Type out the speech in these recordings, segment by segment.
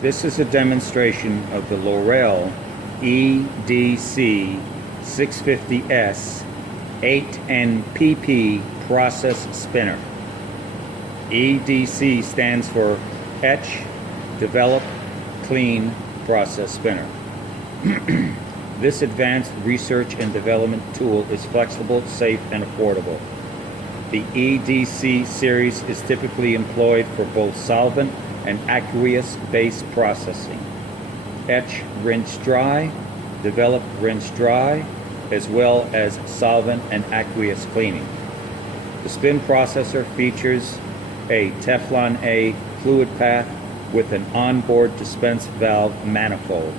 This is a demonstration of the Laurell EDC 650S 8NPP process spinner. EDC stands for Etch, Develop, Clean Process Spinner. This advanced research and development tool is flexible, safe, and affordable. The EDC Series is typically employed for both solvent and aqueous-based processing. Etch, rinse, dry, develop, rinse, dry, as well as solvent and aqueous cleaning. The spin processor features a Teflon A fluid path with an onboard dispense valve manifold.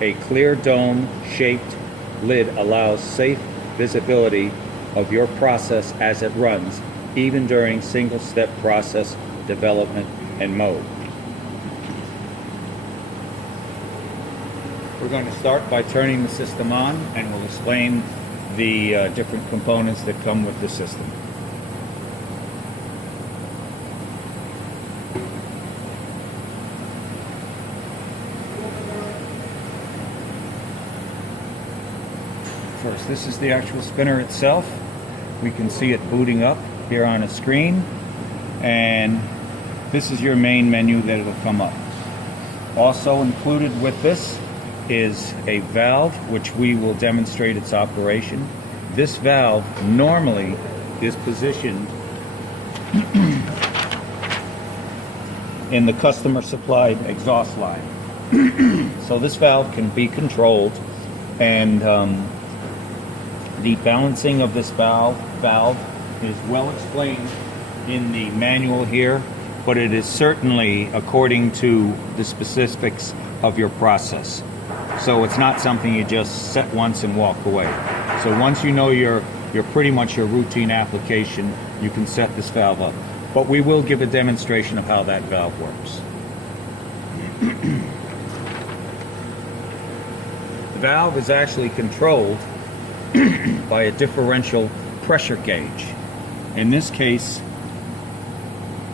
A clear dome-shaped lid allows safe visibility of your process as it runs, even during single-step process development and mode. We're going to start by turning the system on, and we'll explain the different components that come with the system. First, this is the actual spinner itself. We can see it booting up here on a screen, and this is your main menu that it'll come up. Also included with this is a valve, which we will demonstrate its operation. This valve normally is positioned in the customer supplied exhaust line. So this valve can be controlled, and the balancing of this valve is well explained in the manual here, but it is certainly according to the specifics of your process. So it's not something you just set once and walk away. So once you know your pretty much your routine application, you can set this valve up. But we will give a demonstration of how that valve works. The valve is actually controlled by a differential pressure gauge. In this case,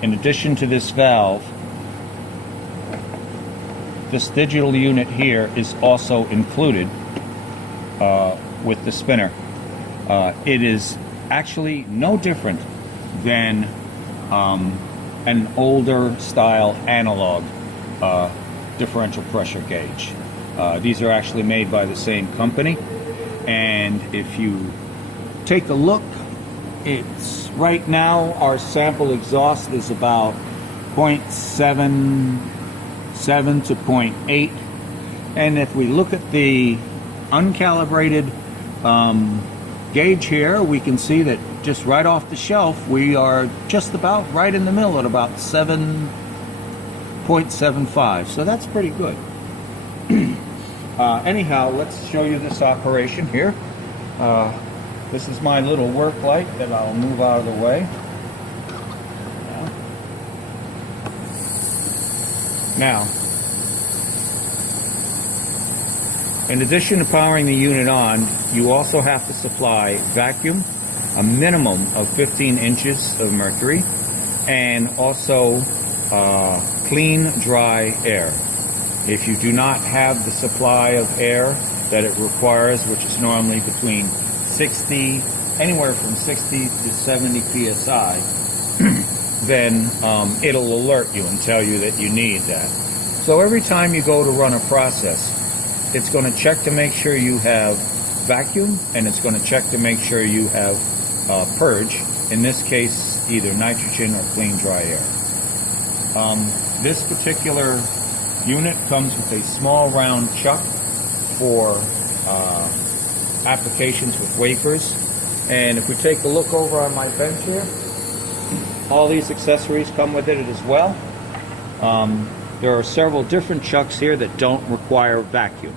in addition to this valve, this digital unit here is also included with the spinner. It is actually no different than an older style analog differential pressure gauge. These are actually made by the same company, and if you take a look, it's right now our sample exhaust is about 0.77 to 0.8, and if we look at the uncalibrated gauge here, we can see that just right off the shelf we are just about right in the middle at about 7.75, so that's pretty good. Anyhow, let's show you this operation here. This is my little work light that I'll move out of the way. Now, in addition to powering the unit on, you also have to supply vacuum, a minimum of 15 inches of mercury, and also clean, dry air. If you do not have the supply of air that it requires, which is normally between anywhere from 60 to 70 psi, then it'll alert you and tell you that you need that. So every time you go to run a process, it's going to check to make sure you have vacuum, and it's going to check to make sure you have purge, in this case either nitrogen or clean dry air. This particular unit comes with a small round chuck for applications with wafers, and if we take a look over on my bench here, all these accessories come with it as well. There are several different chucks here that don't require vacuum,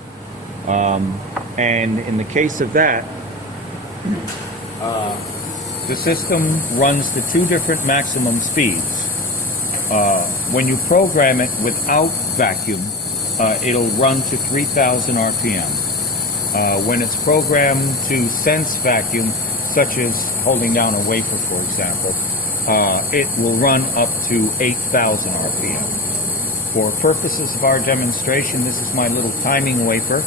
and in the case of that, the system runs to two different maximum speeds. When you program it without vacuum, it'll run to 3,000 RPM. When it's programmed to sense vacuum, such as holding down a wafer, for example, it will run up to 8,000 RPM. For purposes of our demonstration, this is my little timing wafer.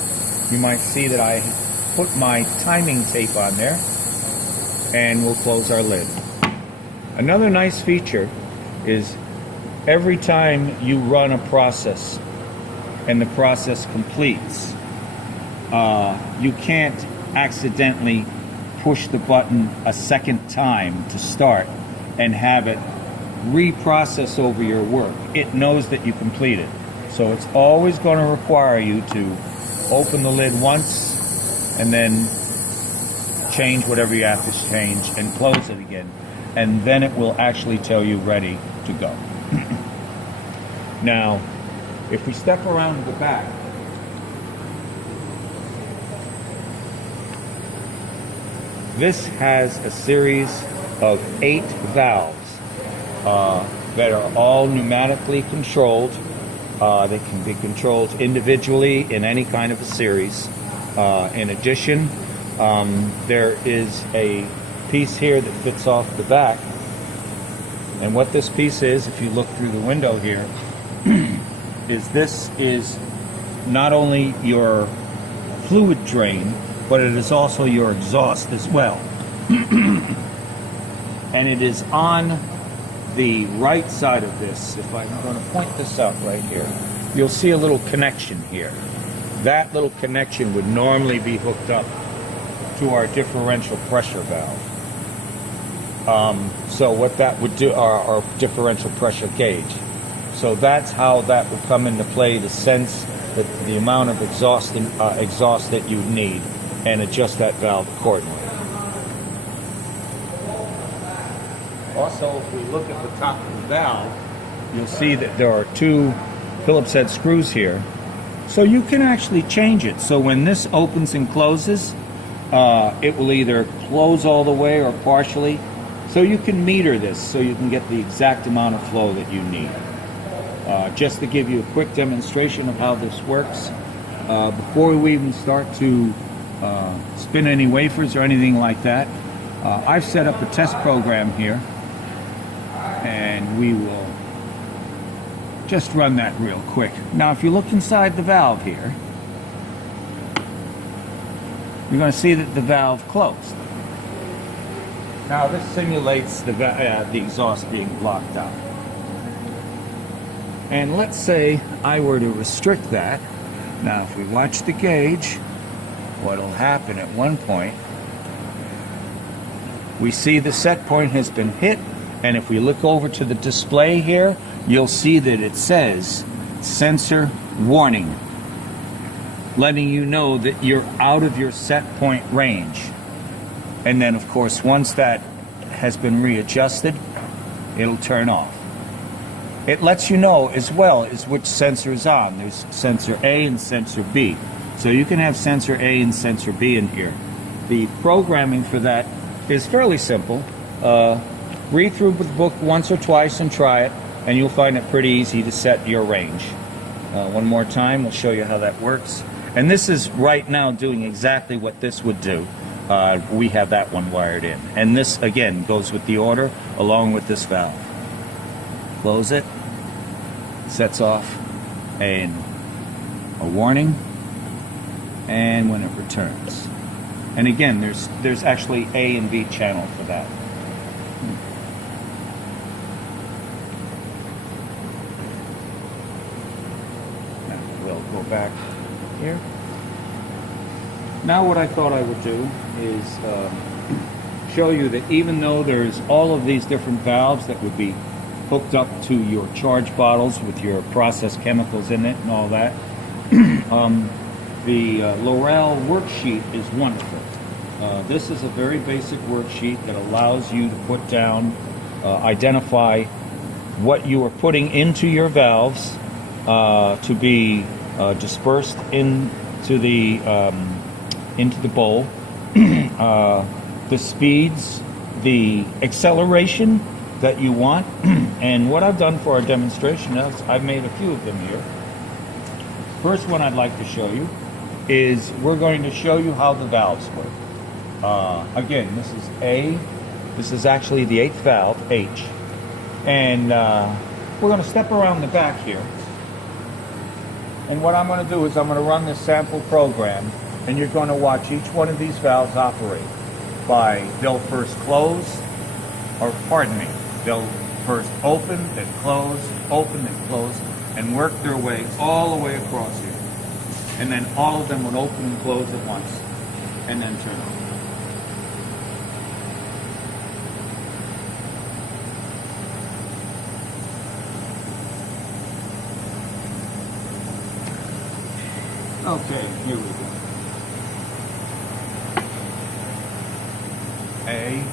You might see that I put my timing tape on there, and we'll close our lid. Another nice feature is every time you run a process and the process completes, you can't accidentally push the button a second time to start and have it reprocess over your work. It knows that you completed. So it's always going to require you to open the lid once and then change whatever you have to change and close it again. And then it will actually tell you ready to go. Now, if we step around the back, this has a series of 8 valves that are all pneumatically controlled. They can be controlled individually in any kind of a series. In addition, there is a piece here that fits off the back. And what this piece is, if you look through the window here, is this is not only your fluid drain, but it is also your exhaust as well. And it is on the right side of this. If I'm going to point this out right here, you'll see a little connection here. That little connection would normally be hooked up to our differential pressure valve. So what that would do, our differential pressure gauge. So that's how that would come into play to sense the amount of exhaust that you need and adjust that valve accordingly. Also, if we look at the top of the valve, you'll see that there are 2 Phillips head screws here. So you can actually change it. So when this opens and closes, it will either close all the way or partially. So you can meter this so you can get the exact amount of flow that you need. Just to give you a quick demonstration of how this works, before we even start to spin any wafers or anything like that, I've set up a test program here, and we will just run that real quick. Now, if you look inside the valve here, you're going to see that the valve closed. Now, this simulates the exhaust being blocked out. And let's say I were to restrict that. Now, if we watch the gauge, what'll happen at one point, we see the set point has been hit, and if we look over to the display here, you'll see that it says sensor warning, letting you know that you're out of your set point range. And then, of course, once that has been readjusted, it'll turn off. It lets you know as well as which sensor is on. There's sensor A and sensor B. So you can have sensor A and sensor B in here. The programming for that is fairly simple. Read through the book once or twice and try it, and you'll find it pretty easy to set your range. One more time, we'll show you how that works. And this is right now doing exactly what this would do. We have that one wired in. And this, again, goes with the order along with this valve. Close it. Sets off a warning. And when it returns. And again, there's actually A and B channel for that. Now we'll go back here. Now what I thought I would do is show you that even though there's all of these different valves that would be hooked up to your charge bottles with your process chemicals in it and all that, the Laurell worksheet is wonderful. This is a very basic worksheet that allows you to put down, identify what you are putting into your valves to be dispersed into the bowl, the speeds, the acceleration that you want. And what I've done for our demonstration is I've made a few of them here. First one I'd like to show you is we're going to show you how the valves work. Again, this is A. This is actually the 8th valve, H. And we're going to step around the back here. And what I'm going to do is I'm going to run this sample program, and you're going to watch each one of these valves operate they'll first close, or pardon me, they'll first open, then close, open, then close, and work their way all the way across here. And then all of them would open and close at once, and then turn on. Okay, here we go. A,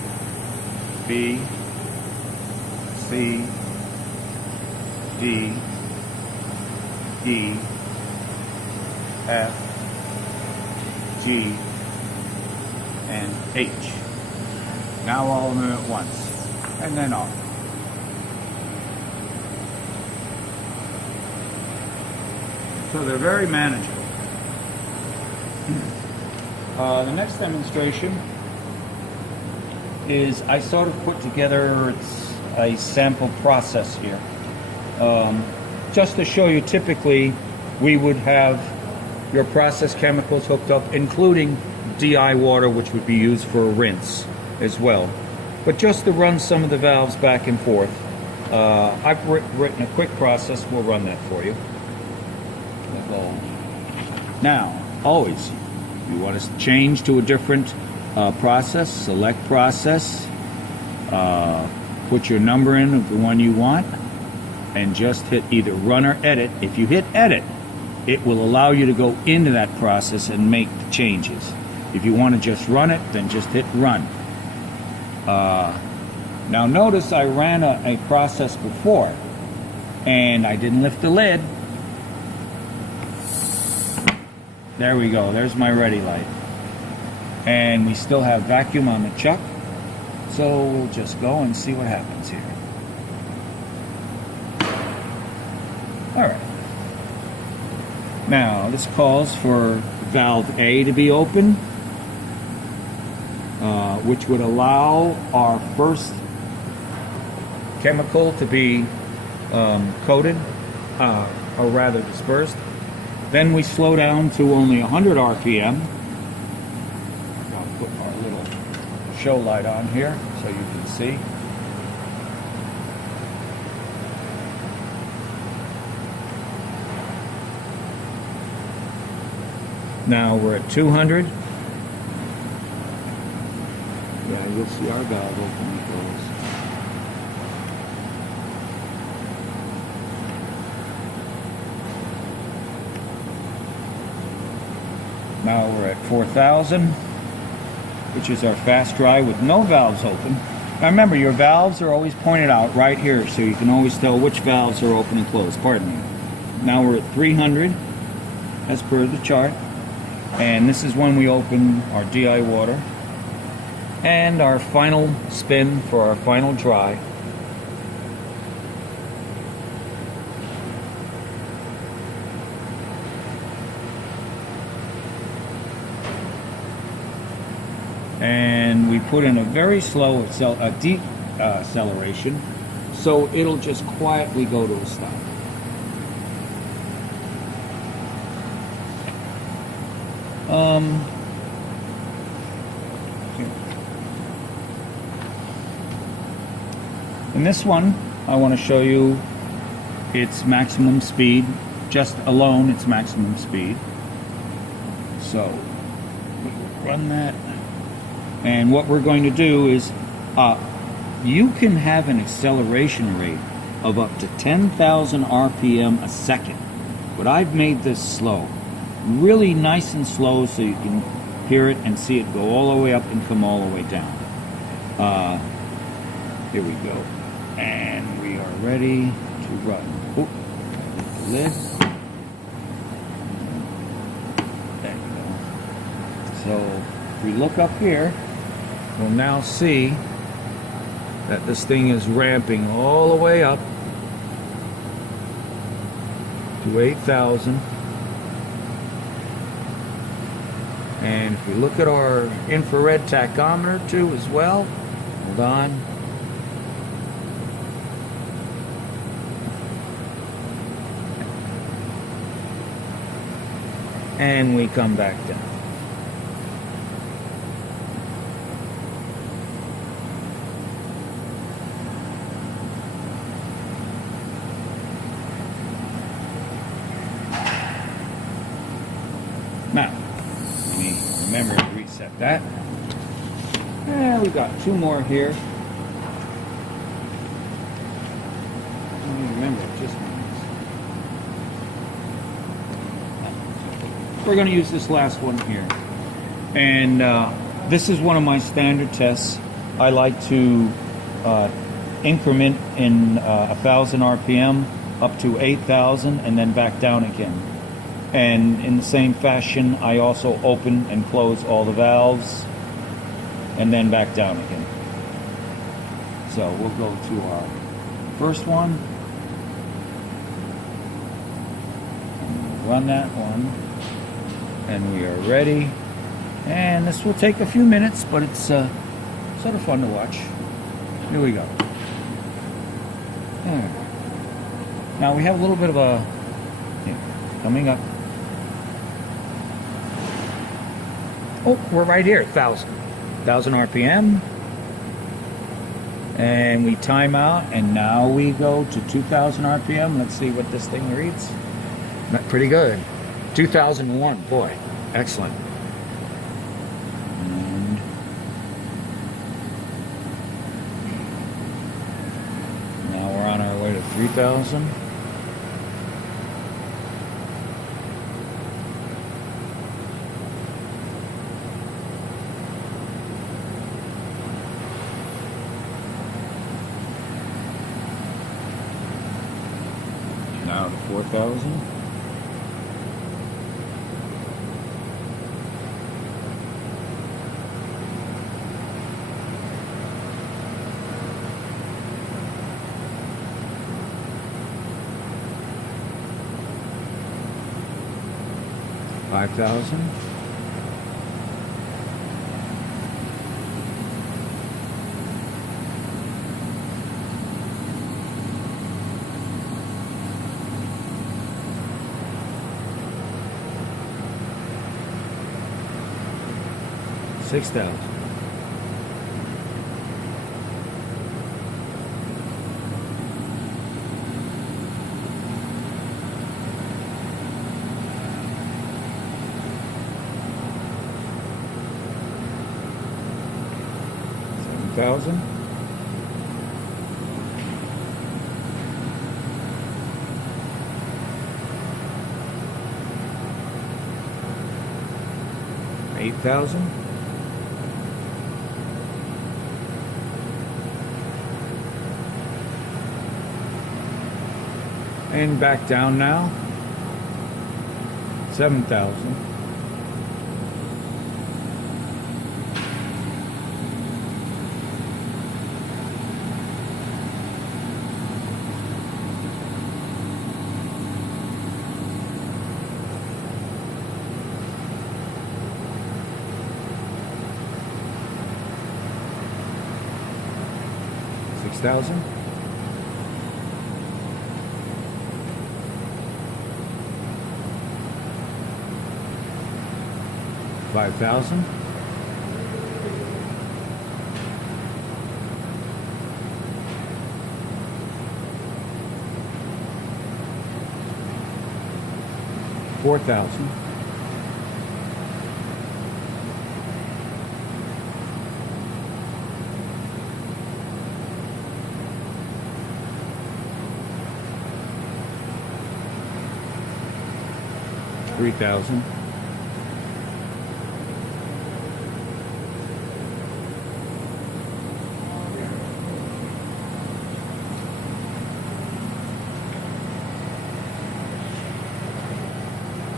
B, C, D, E, F, G, and H. Now all of them at once, and then off. So they're very manageable. The next demonstration is I sort of put together a sample process here. Just to show you, typically we would have your process chemicals hooked up, including DI water, which would be used for a rinse as well. But just to run some of the valves back and forth, I've written a quick process. We'll run that for you. Now, always, you want to change to a different process, select process, put your number in of the one you want, and just hit either run or edit. If you hit edit, it will allow you to go into that process and make the changes. If you want to just run it, then just hit run. Now notice I ran a process before, and I didn't lift the lid. There we go, there's my ready light. And we still have vacuum on the chuck, so we'll just go and see what happens here. Alright. Now, this calls for valve A to be open, which would allow our first chemical to be coated, or rather dispersed. Then we slow down to only 100 RPM. I'll put our little show light on here so you can see. Now we're at 200. Yeah, you'll see our valve open and close. Now we're at 4,000, which is our fast dry with no valves open. Now remember, your valves are always pointed out right here, so you can always tell which valves are open and closed. Pardon me. Now we're at 300, as per the chart. And this is when we open our DI water. And our final spin for our final dry. And we put in a very slow, deep acceleration, so it'll just quietly go to a stop. In this one, I want to show you its maximum speed. Just alone, its maximum speed. So, we'll run that. And what we're going to do is, you can have an acceleration rate of up to 10,000 RPM a second. But I've made this slow. Really nice and slow so you can hear it and see it go all the way up and come all the way down. Here we go. And we are ready to run. Oh, the lid. There we go. So if we look up here, we'll now see that this thing is ramping all the way up to 8,000. And if we look at our infrared tachometer too as well, hold on. and we come back down. Now, let me remember to reset that. And we got two more here. Let me remember just minutes. We're going to use this last one here. And this is one of my standard tests. I like to increment in 1,000 RPM up to 8,000 and then back down again. And in the same fashion, I also open and close all the valves and then back down again. So we'll go to our first one. And run that one. And we are ready. And this will take a few minutes, but it's sort of fun to watch. Here we go. Now we have a little bit of a coming up. Oh, we're right here, 1,000 RPM. And we time out, and now we go to 2,000 RPM. Let's see what this thing reads. Pretty good. 2001, boy, excellent. And now we're on our way to 3,000. Now to 4,000. $5,000. $6,000. $7,000. $8,000. And back down now. 7,000. $6,000. $5,000. $4,000. $3,000.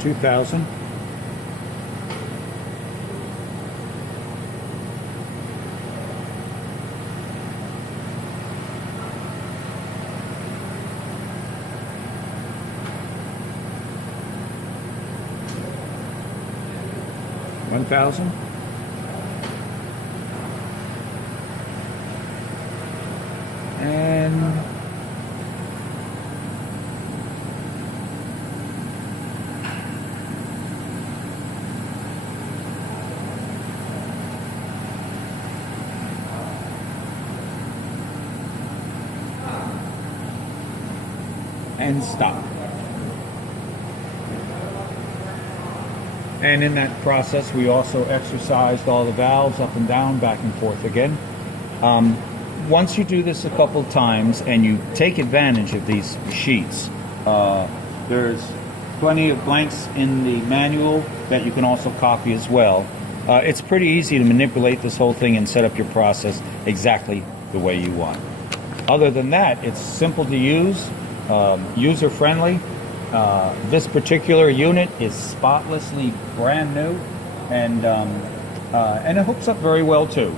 $2,000. $1,000. And and stop. And in that process, we also exercised all the valves up and down, back and forth again. Once you do this a couple times and you take advantage of these sheets, there's plenty of blanks in the manual that you can also copy as well. It's pretty easy to manipulate this whole thing and set up your process exactly the way you want. Other than that, it's simple to use, user-friendly. This particular unit is spotlessly brand new, and it hooks up very well too.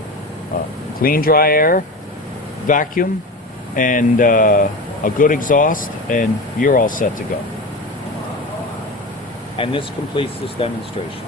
Clean, dry air, vacuum, and a good exhaust, and you're all set to go. And this completes this demonstration.